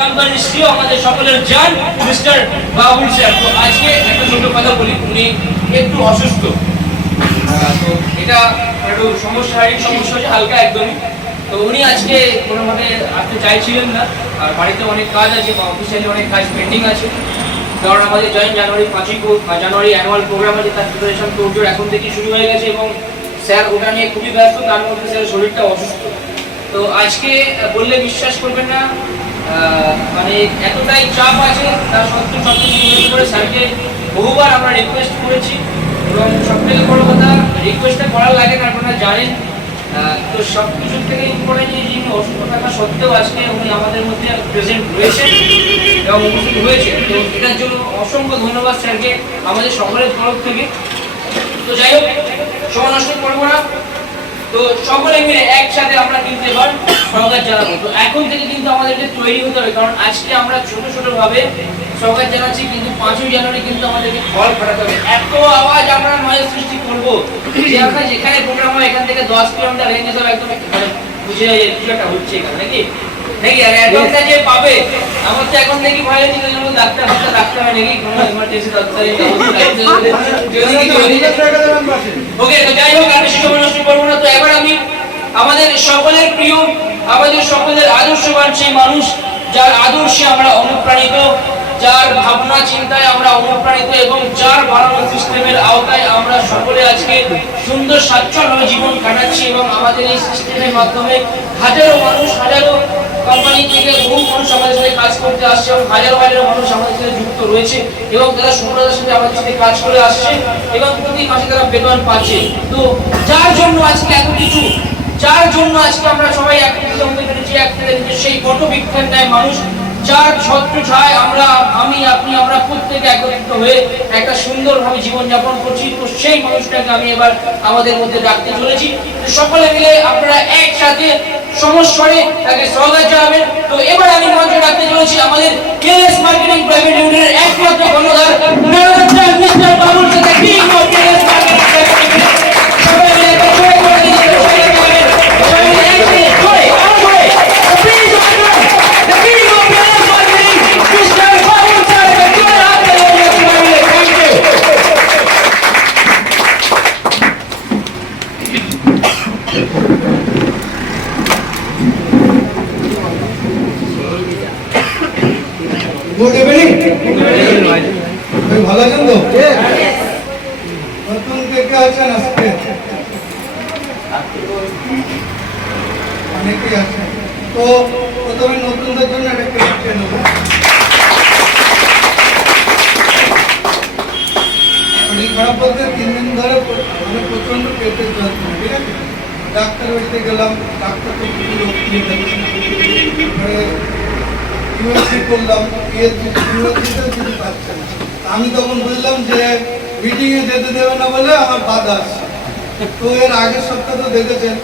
কোম্পানির জান mister Babul sir. তো আজকে একটা ছোট কথা বলি, উনি একটু অসুস্থ। তো এটা সমস্যা, শারীরিক সমস্যা হচ্ছে, হালকা একদমই। তো উনি আজকে কোনোভাবে আসতে চাইছিলেন না। আর বাড়িতে অনেক কাজ আছে, বা অফিসিয়ালি অনেক কাজ আছে। কারণ আমাদের জানুয়ারি পাঁচই জানুয়ারি অ্যানুয়াল প্রোগ্রাম তার এখন থেকে শুরু হয়ে গেছে এবং স্যার ওটা নিয়ে খুবই ব্যস্ত, তার মধ্যে স্যার শরীরটা অসুস্থ। তো আজকে বললে বিশ্বাস করবেন না মানে এতটাই চাপ আছে, তার সত্ত্বেও সব কিছু করে স্যারকে বহুবার আমরা রিকোয়েস্ট করেছি এবং সব থেকে বড় কথা রিকোয়েস্টটা করার লাগে না আপনারা জানেন তো সব কিছুর থেকে ইম্পর্টেন্ট যে যিনি অসুস্থ থাকা সত্ত্বেও আজকে উনি আমাদের মধ্যে প্রেজেন্ট রয়েছেন এবং উপস্থিত হয়েছে তো এটার জন্য অসংখ্য ধন্যবাদ স্যারকে, আমাদের সকলের তরফ থেকে। তো যাই হোক, সময় নষ্ট করব না। তো সকলে মিলে একসাথে আমরা কিন্তু এবার স্বাগত জানাব তো এখন থেকে কিন্তু আমাদেরকে তৈরি হতে হবে, কারণ আজকে আমরা ছোট ছোট ভাবে স্বাগত জানাচ্ছি কিন্তু পাঁচই জানুয়ারি কিন্তু আমাদেরকে ফল ফাটাতে হবে। এত আওয়াজ আমরা নয় সৃষ্টি করব যেখানে প্রোগ্রাম হয়, এখান থেকে দশ কিলোমিটার রেঞ্জে সব একদম মানে বুঝে কিছু একটা হচ্ছে এখানে, নাকি? নাকি আর অ্যাডভান্সটা যে পাবে? আমার তো এখন দেখি ভয় লাগছে যেন ডাক্তার ডাক্তার হয় নাকি? কোনো এমার্জেন্সি ডাক্তার যদি যদি ওকে, তো যাই হোক, আমি সময় নষ্ট করব না। তো এবার আমি আমাদের সকলের প্রিয়, আমাদের সকলের আদর্শবান সেই মানুষ, যার আদর্শে আমরা অনুপ্রাণিত, যার ভাবনা, চিন্তায় আমরা অনুপ্রাণিত, এবং যার বানানো সিস্টেমের আওতায় আমরা সকলে আজকে সুন্দর, স্বাচ্ছন্দ্যভাবে জীবন কাটাচ্ছি, এবং আমাদের এই সিস্টেমের মাধ্যমে হাজারো মানুষ, হাজারো কোম্পানি থেকে বহু মানুষ আমাদের সাথে কাজ করতে আসছে এবং হাজারো হাজারো মানুষ আমাদের সাথে যুক্ত রয়েছে এবং তারা সফলতার সাথে আমাদের সাথে কাজ করে আসছে এবং প্রতি মাসে তারা বেতন পাচ্ছে। তো যার জন্য আজকে এত কিছু, যার জন্য আজকে আমরা সবাই একত্রিত হতে পেরেছি নিজের সেই বট বিজ্ঞান নেয় মানুষ, যার ছত্র ছায় আমরা, আমি, আপনি, আমরা প্রত্যেকে একত্রিত হয়ে একটা সুন্দরভাবে জীবনযাপন করছি। তো সেই মানুষটাকে আমি এবার আমাদের মধ্যে রাখতে চলেছি। সকলে মিলে আপনারা একসাথে সমস্বরে তাকে স্বাগত জানাবেন তো এবার আমি মঞ্চে রাখতে চলেছি আমাদের কেএস মার্কেটিং প্রাইভেট লিমিটেডের একমাত্র কর্ণধার মিস্টার বাবুল সাথে king of KS marketing private limited সবাই মিলে একটা জোরে করে দিতে সবাই মিলে সবাই মিলে একসাথে জোরে, আরও জোরে। Please the king of KS marketing mister Babul sir জোরে হাত তালি সবাই মিলে। থ্যাংক ইউ গুড ইভিনিং ভালো আছেন তো? নতুন কে কে আছেন আজকে? অনেকেই আছেন। তো প্রথমে নতুনদের জন্য একটা কেক খেয়ে নেব। শরীর খারাপ বলতে তিন দিন ধরে মানে প্রচণ্ড পেটের যন্ত্রণা ঠিক আছে? ডাক্তার বাড়িতে গেলাম ডাক্তার তো খুবই লোক নিয়ে ইউএসসি করলাম ইউএসসি ইউএসসিতেও কিছু পাচ্ছে না আমি তখন বুঝলাম যে মিটিংয়ে যেতে দেবে না বলে আমার বাধা আছে। তো এর আগের সপ্তাহে তো দেখেছেন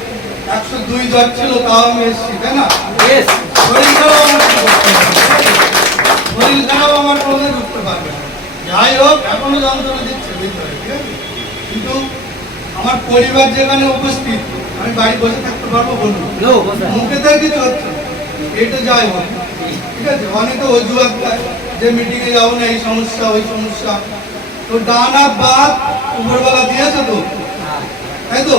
একশো দুই জ্বর ছিল তাও আমি এসেছি তাই না? শরীর খারাপ আমার? শরীর খারাপ আমার কোনোদিন উঠতে পারবে যাই হোক এখনও যন্ত্রণা দিচ্ছে ভিতরে ঠিক আছে? কিন্তু আমার পরিবার যেখানে উপস্থিত আমি বাড়ি বসে থাকতে পারব বলুন? মুখে তো আর কিছু হচ্ছে। এটা যাই হোক। ঠিক আছে অনেকে অজুহাত দেয়। যে মিটিংয়ে যাব না এই সমস্যা ওই সমস্যা। তো ডান বাদ উপরবেলা দিয়েছে তো? তাই তো?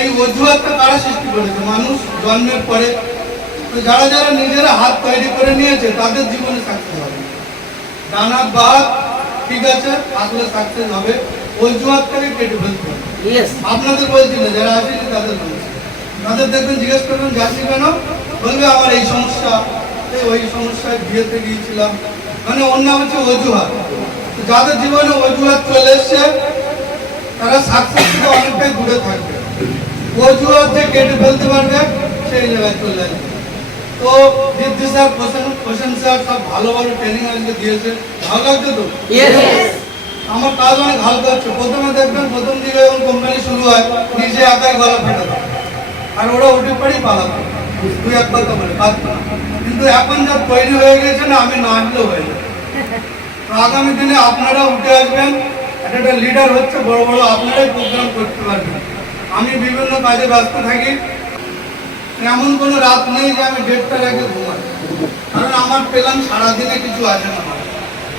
এই অজুহাতটা কারা সৃষ্টি করেছে? মানুষ জন্মের পরে। তো যারা যারা নিজেরা হাত তৈরি করে নিয়েছে তাদের জীবনে সাকসেস হবে। ডান বাদ ঠিক আছে আসলে সাকসেস হবে। অজুহাতটাকে কেটে ফেলতে হবে। আপনাদের বলছি না যারা আসেনি তাদের বলছি তাদের দেখবেন জিজ্ঞেস করবেন যাচ্ছি কেন? বলবে আমার এই সমস্যা ওই সমস্যায় বিয়েতে গিয়েছিলাম। মানে অন্য হচ্ছে অজুহাত। যাদের জীবনে অজুহাত চলে এসছে তারা সাকসেস থেকে অনেকটাই দূরে থাকবে। অজুহাত যে কেটে ফেলতে পারবে সেই জায়গায় চলে আসবে। তো দিদি স্যার কোশ্চেন কোশ্চেন স্যার সব ভালো ভালো ট্রেনিং আজকে দিয়েছে। ভালো লাগছে তো? আমার কাজ অনেক হালকা হচ্ছে। প্রথমে দেখবেন প্রথম দিকে যখন কোম্পানি শুরু হয় নিজে একাই গলা ফেটাতো আর ওরা উঠে পড়েই পালাতো। দুই একবার তো বলে পারতো না কিন্তু এখন যা তৈরি হয়ে গেছে না, আমি না আসলেও হয়ে যাবে। তো আগামী দিনে আপনারা উঠে আসবেন, একটা একটা লিডার হচ্ছে বড় বড়, আপনারাই প্রোগ্রাম করতে পারবেন। আমি বিভিন্ন কাজে ব্যস্ত থাকি। এমন কোনো রাত নেই যে আমি দেড়টার আগে ঘুমাই। কারণ আমার পেলাম সারাদিনে কিছু আসে না।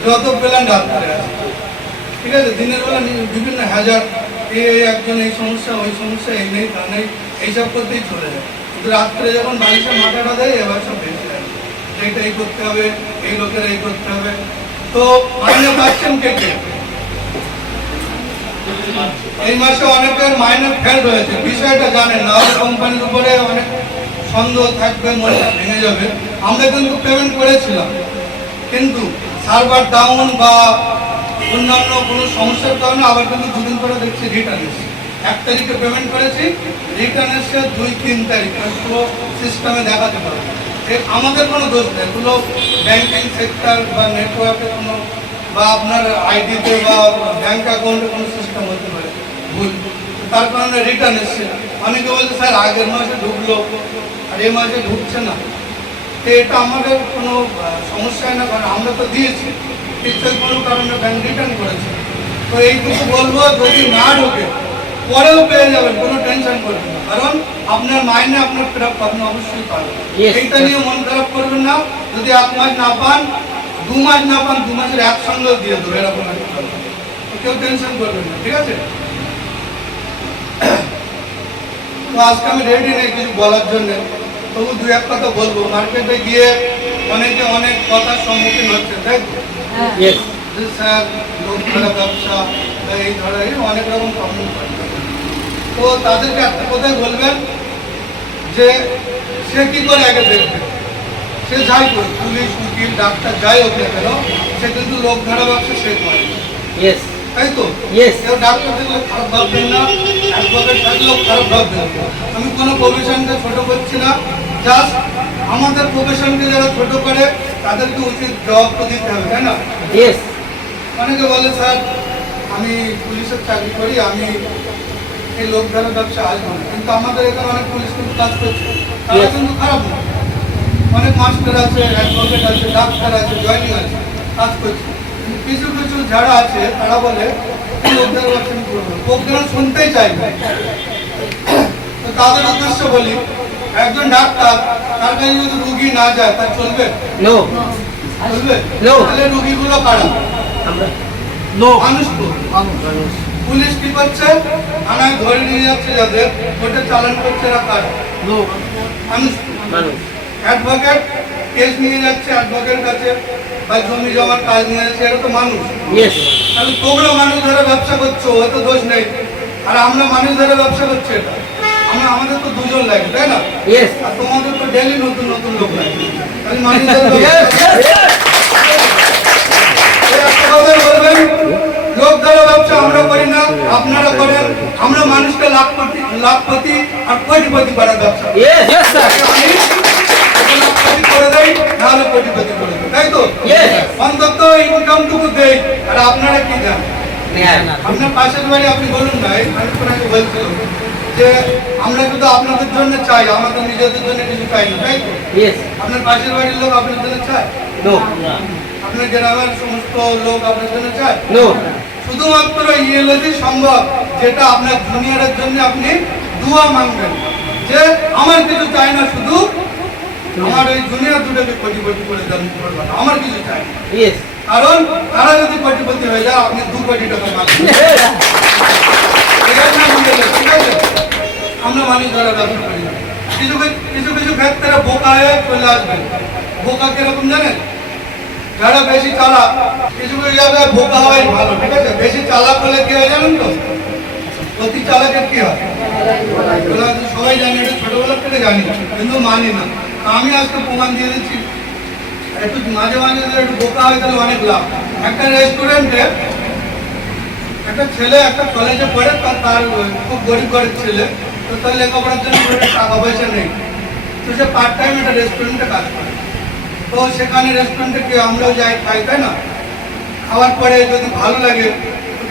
যত পেলাম ডাক্তারে আছে ঠিক আছে, দিনের বেলা বিভিন্ন হাজার এই একজন এই সমস্যা, ওই সমস্যা, এই নেই, তা নেই, এইসব করতেই চলে যায়। কিন্তু রাত্রে যখন বালিশে মাথাটা দেয়, এবার সব এইটা এই করতে হবে, এই লোকের এই করতে হবে। তো মাইনে পাচ্ছেন কে কে? এই মাসে অনেকের মাইনে ফেল বিষয়টা জানেন না কোম্পানির উপরে অনেক সন্দেহ থাকবে, মনটা ভেঙে যাবে। আমরা কিন্তু পেমেন্ট করেছিলাম, কিন্তু সার্ভার ডাউন বা অন্যান্য কোনো সমস্যার কারণে আবার কিন্তু দুদিন পরে দেখছি রিটার্ন এসছে। এক তারিখে পেমেন্ট করেছি রিটার্ন এসছে দুই তিন তারিখ সিস্টেমে দেখাতে পারবে। এ আমাদের কোনো দোষ নেই। এগুলো ব্যাংকিং সেক্টর বা নেটওয়ার্কে কোনো বা আপনার আইডিতে বা ব্যাংক অ্যাকাউন্টে কোনো সিস্টেম হতে পারে। ভুল। তার কারণে রিটার্ন এসছে অনেকে বলছে স্যার আগের মাসে ঢুকলো আর এই মাসে ঢুকছে না। তো এটা আমাদের কোনো আহ, সমস্যা হয় না। কারণ আমরা তো দিয়েছি। নিশ্চয়ই কোনো কারণে ব্যাংক রিটার্ন করেছে। তো এইটুকু বলব যদি না ঢোকে পরেও পেয়ে যাবেন কোনো টেনশন করবেন না। কারণ আপনার মাইনে আপনার ফেরত আপনি অবশ্যই পাবেন। Yes, এইটা নিয়ে মন খারাপ করবেন না। যদি এক মাস না পান দু মাস না পান দু মাসের একসঙ্গেও দিয়ে দেবো এরকম একটা ব্যাপার। তো কেউ টেনশন করবেন না ঠিক আছে? তো আজকে আমি রেডি নেই কিছু বলার জন্য। তবু দু এক কথা বলব। মার্কেটে গিয়ে অনেকে অনেক কথার সম্মুখীন হচ্ছে তাই তো? ইয়েস যে স্যার লোক খারাপ ব্যবসা বা এই ধরনের অনেক রকম প্রবলেম তো তাদেরকে একটা কথাই বলবেন যে সে কি করে আগে দেখবে? সে যাই করে পুলিশ উকিল ডাক্তার যাই হোক না কেন সে কিন্তু লোক খারাপ ব্যবসা সে করে। তাই তো? Yes. কেউ ডাক্তার দেখলে খারাপ ভাববেন না অ্যাডভোকেট থাকলেও খারাপ ভাববেন। আমি কোনো প্রফেশনকে ছোট করছি না জাস্ট আমাদের প্রফেশনকে যারা ছোট করে তাদেরকে উচিত জবাব তো দিতে হবে তাই না? অনেকে বলে স্যার আমি পুলিশের চাকরি করি আমি এই লোকধারা ব্যবসা আসব না। কিন্তু আমাদের এখানে অনেক পুলিশ কিন্তু কাজ করছে। তারা কিন্তু খারাপ না। অনেক মাস্টার আছে অ্যাডভোকেট আছে ডাক্তার আছে জয়নিং আছে কাজ করছে। কিছু কিছু যারা আছে তারা বলে এই ব্যবসা আমি করব লোকজন শুনতেই চাই না। তো তাদের উদ্দেশ্য বলি একজন ডাক্তার তার কাছে যদি রুগী না যায় তার চলবে? চলবে. তাহলে রুগীগুলো কারা? মানুষ তো। পুলিশ কি করছে? থানায় ধরে নিয়ে যাচ্ছে যাদের ওটা চালান করছে নো মানুষ। মানুষ। অ্যাডভোকেট কেস নিয়ে যাচ্ছে অ্যাডভোকেট কাছে বা জমি জমার কাজ নিয়ে যাচ্ছে এরা তো মানুষ। তাহলে তোমরা মানুষ ধরে ব্যবসা করছ ও তো দোষ নেই। আর আমরা মানুষ ধরে ব্যবসা করছি এটা। আমরা আমাদের তো দুজন লাগে তাই না? আর তোমাদের তো ডেলি নতুন নতুন লোক লাগে। তাহলে মানুষ ধরে ব্যবসা এই একটা কথাই বলবেন, লোক দ্বারা ব্যবসা আমরা করি না আপনারা করেন। আমরা মানুষকে লাখপতি লাখপতি আর কোটিপতি করার ব্যবসা করি। ইয়েস ইয়েস স্যার আমি ওকে লাখপতি করে দেই নাহলে কোটিপতি করে দেই। তাই তো? অন্তত ইনকামটুকু দেই। আর আপনারা কি দেন আপনার পাশের বাড়ি আপনি বলুন না এই বলছিল যে আমরা কিন্তু আপনাদের জন্য চাই আমাদের নিজেদের জন্য কিছু চাই না তাই তো? আপনার পাশের বাড়ির লোক আপনার জন্য চায়? আপনার গ্রামের সমস্ত লোক আপনার জন্য চায়? শুধুমাত্র ইএলএসি সম্ভব যেটা আপনার জুনিয়রের জন্য আপনি দুয়া মানবেন। যে আমার কিছু চাই না শুধু আমার ওই জুনিয়র দুটোকে কোটিপতি করে দেন আমার কিছু চাই না। কারণ তারা যদি কোটিপতি হয়ে যায় আপনি দু কোটি টাকা মানবেন। এটার ঠিক আছে? আমরা মানুষ ধরা ব্যবসা করি কিছু- কিছু কিছু ক্ষেত্রে বোকা হয়ে চলে আসবেন বোকা কীরকম জানেন? যারা বেশি চালাক কিছু কিছু জায়গায় বোকা হওয়াই ভালো ঠিক আছে, বেশি চালাক হলে কি হয় জানেন তো? অতি চালাকের কি হয়? সবাই জানি, এটা ছোটবেলা থেকে জানি, কিন্তু মানি না। আমি আজকে প্রমাণ দিয়ে দিচ্ছি। একটু মাঝে মাঝে একটু বোকা হয়, তাহলে অনেক লাভ। একটা রেস্টুরেন্টে একটা ছেলে একটা কলেজে পড়ে, তার তার খুব গরিব ঘরের ছেলে। তো তার লেখাপড়ার জন্য টাকা পয়সা নেই। তো সে পার্ট টাইম একটা রেস্টুরেন্টে কাজ করে। তো সেখানে রেস্টুরেন্টে কি আমরাও যাই খাই তাই না? খাওয়ার পরে যদি ভালো লাগে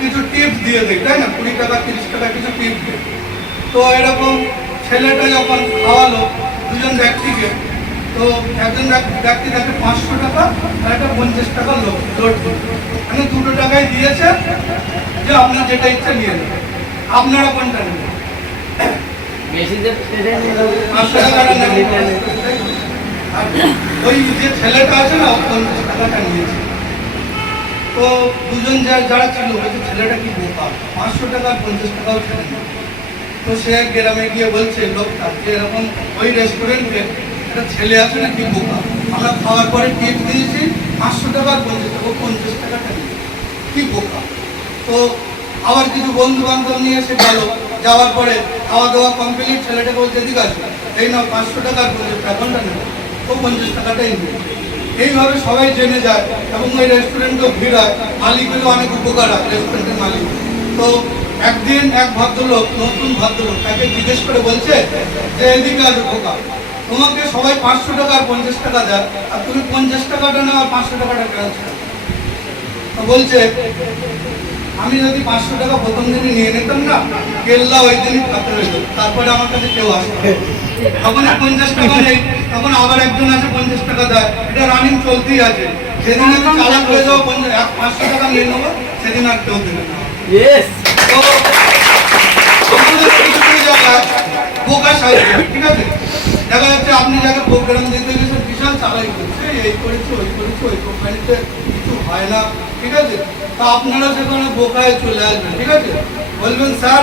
কিছু টিপস দিয়ে দেয় তাই না? কুড়ি টাকা তিরিশ টাকা কিছু টিপস দেয় তো এরকম ছেলেটা যখন খাওয়ালো দুজন ব্যক্তিকে তো একজন ব্যক্তি- তাকে পাঁচশো টাকা আর একটা পঞ্চাশ টাকা লোক লোড মানে দুটো টাকাই দিয়েছে যে আপনার যেটা ইচ্ছা নিয়ে নেবেন আপনারা কোনটা নেবেন? বেশি যে পাঁচশো আর ওই যে ছেলেটা আছে না, ও পঞ্চাশ টাকাটা নিয়েছে। তো দুজন যারা ছিল, বলছে, ছেলেটা কি বোকা? পাঁচশো টাকা, পঞ্চাশ টাকাও ছেড়ে দিল। তো সে গ্রামে গিয়ে বলছে, লোকটা, যে এরকম ওই রেস্টুরেন্টে একটা ছেলে আছে না কি বোকা? আমরা খাওয়ার পরে টিপ দিয়েছি, পাঁচশো টাকা, পঞ্চাশ টাকা পঞ্চাশ টাকাটা নিয়ে কি বোকা? তো আবার কিছু বন্ধু বান্ধব নিয়ে এসে গেল। যাওয়ার পরে খাওয়া দাওয়া কমপ্লিট ছেলেটাকে বলছে এদিকে আছে, এই না পাঁচশো টাকা পঞ্চাশ টাকা কোনটা নেবে। ও পঞ্চাশ টাকাটাই নেবে এইভাবে সবাই জেনে যায় এবং ওই রেস্টুরেন্টও ভিড় হয়। মালিকেরও অনেক উপকার হয় রেস্টুরেন্টের মালিক। তো একদিন এক ভদ্রলোক, নতুন ভদ্রলোক, তাকে জিজ্ঞেস করে বলছে যে, এদিকে আছে খোকা, তোমাকে সবাই পাঁচশো টাকা আর পঞ্চাশ টাকা দেয়, আর তুমি পঞ্চাশ টাকাটা নাও আর পাঁচশো টাকাটা তো বলছে, আমি যদি পাঁচশো টাকা প্রথম দিনে নিয়ে নিতাম না, কেল্লা ওই দিনই খাতে হয়ে তারপরে আমার কাছে কেউ আসতো না। তখন আর পঞ্চাশ টাকা নেই তখন আবার একজন আছে পঞ্চাশ টাকা দেয়। এটা রানিং চলতেই আছে। সেদিন আমি চালাক হয়ে যাব পাঁচশো টাকা নিয়ে নেব সেদিন আর কেউ দেবে না। ইয়েস তো আমাদের কিছু কিছু জায়গায় বোকা সাহায্য ঠিক আছে? দেখা যাচ্ছে আপনি যাকে প্রোগ্রাম দিতে গেছেন বিশাল চালাই করছে এই করেছে ওই করেছে ওই কোম্পানিতে কিছু হয় না ঠিক আছে? তা আপনারা সেখানে বোকায় চলে আসবেন ঠিক আছে? বলবেন স্যার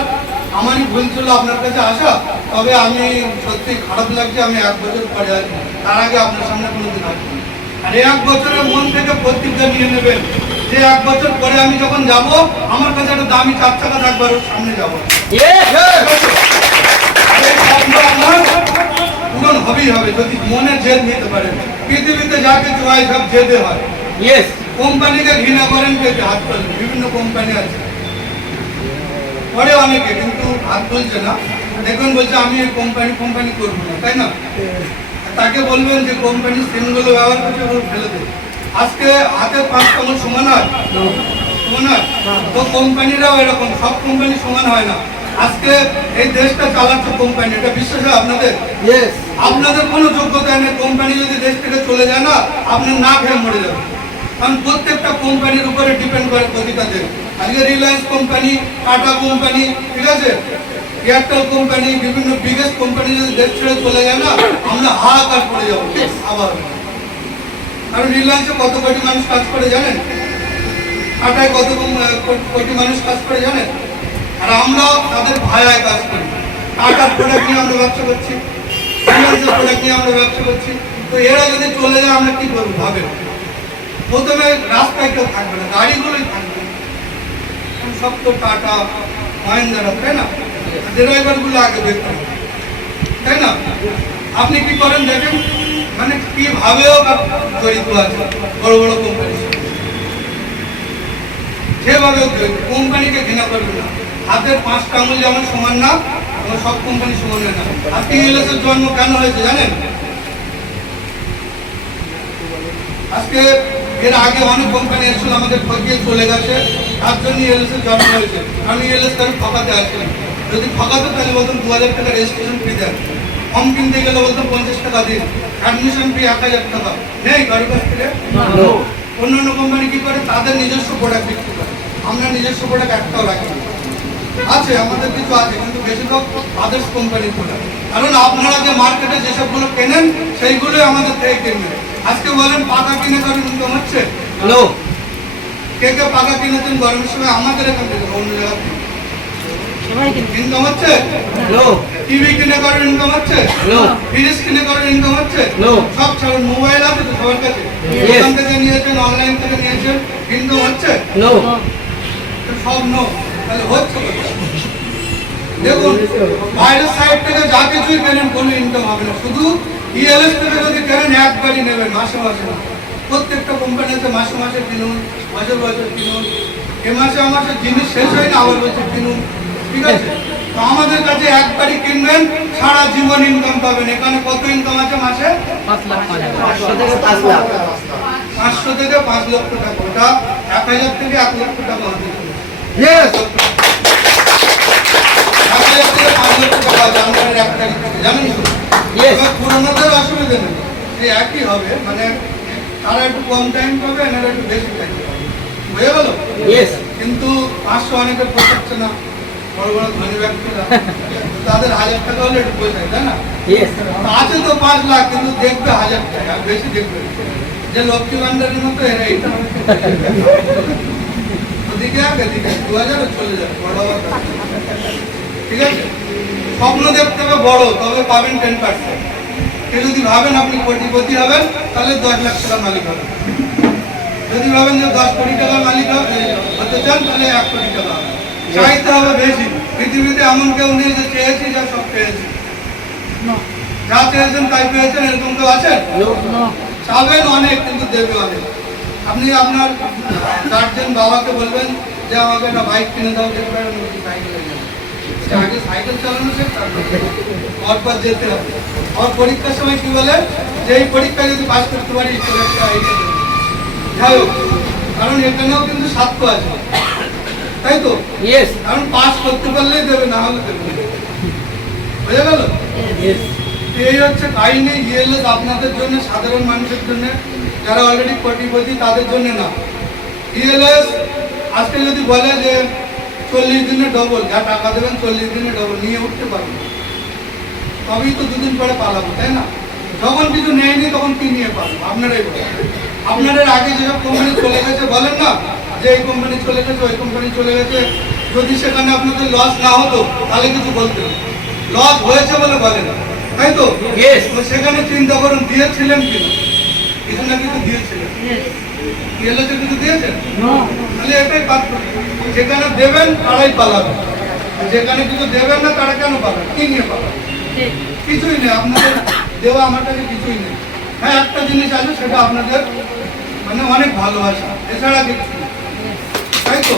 আমারই ভুল ছিল আপনার কাছে আসা তবে আমি সত্যি খারাপ লাগছে আমি এক বছর পরে আসব তার আগে আপনার সামনে কোনোদিন আসব না। আর এক বছরের মন থেকে প্রতিজ্ঞা নিয়ে নেবেন যে এক বছর পরে আমি যখন যাব আমার কাছে একটা দামি চার চাকা থাকবে সামনে যাব পূরণ হবেই হবে যদি মনে জেদ নিতে পারেন পৃথিবীতে যা কিছু হয় সব জেদে হয় কোম্পানিকে ঘৃণা করেন? হাত তোলেন বিভিন্ন কোম্পানি আছে করে অনেকে কিন্তু হাত তুলছে না। দেখুন বলছে আমি এই কোম্পানি কোম্পানি করব না তাই না? তাকে বলবেন যে কোম্পানির সিমগুলো ব্যবহার করছে ওগুলো ফেলে দেবে। আজকে হাতের পাঁচ আঙুল সমান হয়? সমান হয়? তো কোম্পানিরাও এরকম সব কোম্পানি সমান হয় না। আজকে এই দেশটা চালাচ্ছে কোম্পানি এটা বিশ্বাস হয় আপনাদের? আপনাদের কোনো যোগ্যতা নেই কোম্পানি যদি দেশ থেকে চলে যায় না আপনার না খেয়ে মরে যাবে কারণ প্রত্যেকটা কোম্পানির উপরে ডিপেন্ড করে দেশ আজকে রিলায়েন্স কোম্পানি টাটা কোম্পানি, ঠিক আছে? এয়ারটেল কোম্পানি, বিভিন্ন বিগেস্ট কোম্পানি যদি দেশ ছেড়ে চলে যায় না, আমরা হাহাকার পড়ে যাব আবার। কারণ রিলায়েন্সে কত কোটি মানুষ কাজ করে, জানেন? টাটায় কত কোটি মানুষ কাজ করে, জানেন? আর আমরা তাদের ভায়ায় কাজ করি। টাটার প্রোডাক্ট নিয়ে আমরা ব্যবসা করছি। রিলায়েন্সের প্রোডাক্ট নিয়ে আমরা ব্যবসা করছি। তো এরা যদি চলে যায়, আমরা কি করব? ভাবেন। প্রথমে রাস্তায় কেউ থাকবে না, গাড়িগুলোই থাকবে। সব তো টাটা মহেন্দ্রা তাই না? ড্রাইভারগুলো আগে দেখতে হবে, তাই না? আপনি কি করেন দেখেন? মানে কিভাবেও জড়িত আছে, বড় বড় কোম্পানি যেভাবে কোম্পানিকে ঘৃণা করবে না। হাতের পাঁচটা আঙুল যেমন সমান না তেমন সব কোম্পানি সমান হয় না আজকে এর জন্ম কেন হয়েছে জানেন? আজকে এর আগে অনেক কোম্পানি এসেছিল আমাদের ঠকিয়ে চলে গেছে। তার জন্য ইএলএস এর জন্ম হয়েছে। আমি ইএলএস তার ঠকাতে আসছিলাম যদি ঠকাতো তাহলে বলতাম দু হাজার টাকা রেজিস্ট্রেশন ফি দেন। ফর্ম কিনতে গেলে বলতাম পঞ্চাশ টাকা দিন। অ্যাডমিশন ফি এক হাজার টাকা। নেই কারও কাছ থেকে? নো অন্যান্য কোম্পানি কি করে? তাদের নিজস্ব প্রোডাক্ট বিক্রি করে। আমরা নিজস্ব প্রোডাক্ট একটাও রাখি আছে আমাদের কিছু আছে কিন্তু বেশিরভাগ আদার্স কোম্পানির প্রোডাক্ট কারণ আপনারা যে মার্কেটে যেসবগুলো কেনেন সেইগুলোই আমাদের থেকে কিনবেন। আজকে বলেন পাতা কিনে কারণ ইনকাম হচ্ছে? নো কে কে পাতা কিনেছেন গরমের সময় আমাদের এখান থেকে অন্য জায়গা ইনকাম হচ্ছে? টিভি কিনে ইনকাম হচ্ছে. ফ্রিজ কিনে ইনকাম হচ্ছে. সব ছাড়ুন মোবাইল আছে তো সবার কাছে. দোকান থেকে নিয়েছেন অনলাইন থেকে নিয়েছেন ইনকাম হচ্ছে? নো সব নো। তাহলে হচ্ছে? দেখুন বাইরের সাইড থেকে যা কিছুই কেনেন কোনো ইনকাম হবে না। শুধু ইএলএস থেকে যদি কেনেন একবারই নেবেন মাসে মাসে না। প্রত্যেকটা কোম্পানি আছে মাসে মাসে কিনুন বছর বছর কিনুন। এ মাসে আমার জিনিস শেষ হয় না আবার বছর কিনুন। ঠিক আছে? তো আমাদের কাছে একবারই কিনবেন সারা জীবন ইনকাম পাবেন। এখানে কত ইনকাম আছে মাসে? পাঁচশো থেকে পাঁচ লাখ। পাঁচশো থেকে পাঁচ লক্ষ টাকা। ওটা এক হাজার থেকে এক লক্ষ টাকা হতে এক হাজার থেকে পাঁচ লক্ষ টাকা জানুয়ারির এক তারিখ থেকে জানেন তো? পুরোনোদের অসুবিধা নেই। এই একই হবে মানে তারা একটু কম টাইম পাবে এনারা একটু বেশি টাইম পাবে। বুঝে গেল? কিন্তু পাঁচশো অনেকে পোষাচ্ছে না বড় বড় ধনী ব্যক্তিরা। তাদের হাজার টাকা হলে একটু বোঝায় তাই না? আছে তো পাঁচ লাখ কিন্তু দেখবে হাজার টাকা বেশি দেখবে। যে লক্ষ্মী ভান্ডারের মতো এরা এইটা ওদিকে আগে দিকে দু হাজারও চলে যাবে বড়। ঠিক আছে? স্বপ্ন দেখতে হবে বড় তবে পাবেন টেন পার্সেন্ট কেউ যদি ভাবেন আপনি কোটিপতি হবেন তাহলে দশ লাখ টাকার মালিক হবেন। যদি ভাবেন যে দশ কোটি টাকার মালিক হবে- হতে চান তাহলে এক কোটি টাকা চাইতে হবে বেশি। পৃথিবীতে এমন কেউ নেই যে চেয়েছি যা সব পেয়েছি। যা চেয়েছেন তাই পেয়েছেন এরকম কেউ আছেন? চাবেন অনেক কিন্তু দেবে অনেক। আপনি আপনার গার্জেন বাবাকে বলবেন যে আমাকে একটা বাইক কিনে দাও দেখবে আমি বলছি, সাইকেলে যাব। সে আগে সাইকেল চালানো শেখ তারপর যেতে হবে। আর পরীক্ষার সময় কি বলে? যে এই পরীক্ষায় যদি পাস করতে পারি যাই হোক কারণ এখানেও কিন্তু স্বার্থ আছে। তাই তো. কারণ পাস করতে পারলেই দেবে না হলে দেবে। বোঝা গেল? এই হচ্ছে কাহিনী ইএলএস আপনাদের জন্য সাধারণ মানুষের জন্য। যারা অলরেডি কোটিপতি তাদের জন্য না। ইএলএস আজকে যদি বলে যে চল্লিশ দিনে ডবল যা টাকা দেবেন চল্লিশ দিনে ডবল নিয়ে উঠতে পারবেন। তবেই তো দুদিন পরে পালাবো তাই না? যখন কিছু নেয়নি তখন কি নিয়ে পারব আপনারাই বলেন। আপনাদের আগে যেসব কোম্পানি চলে গেছে বলেন না যে এই কোম্পানি চলে গেছে ওই কোম্পানি চলে গেছে। যদি সেখানে আপনাদের লস না হতো তাহলে কিছু বলতে লস হয়েছে বলে বলেন তাই তো? সেখানে চিন্তা করুন দিয়েছিলেন কিনা? কিছু না কিছু দিয়েছিলেন। দিয়েছেন? তাহলে এটাই যেখানে দেবেন তারাই পালাবে। যেখানে কিছু দেবেন না তারা কেন পালাবে? কি নিয়ে পালাবে? কিছুই নেই। আপনাদের দেওয়া আমার কাছে কিছুই নেই। হ্যাঁ একটা জিনিস আছে সেটা আপনাদের মানে অনেক ভালোবাসা। এছাড়া কিছু তাই তো.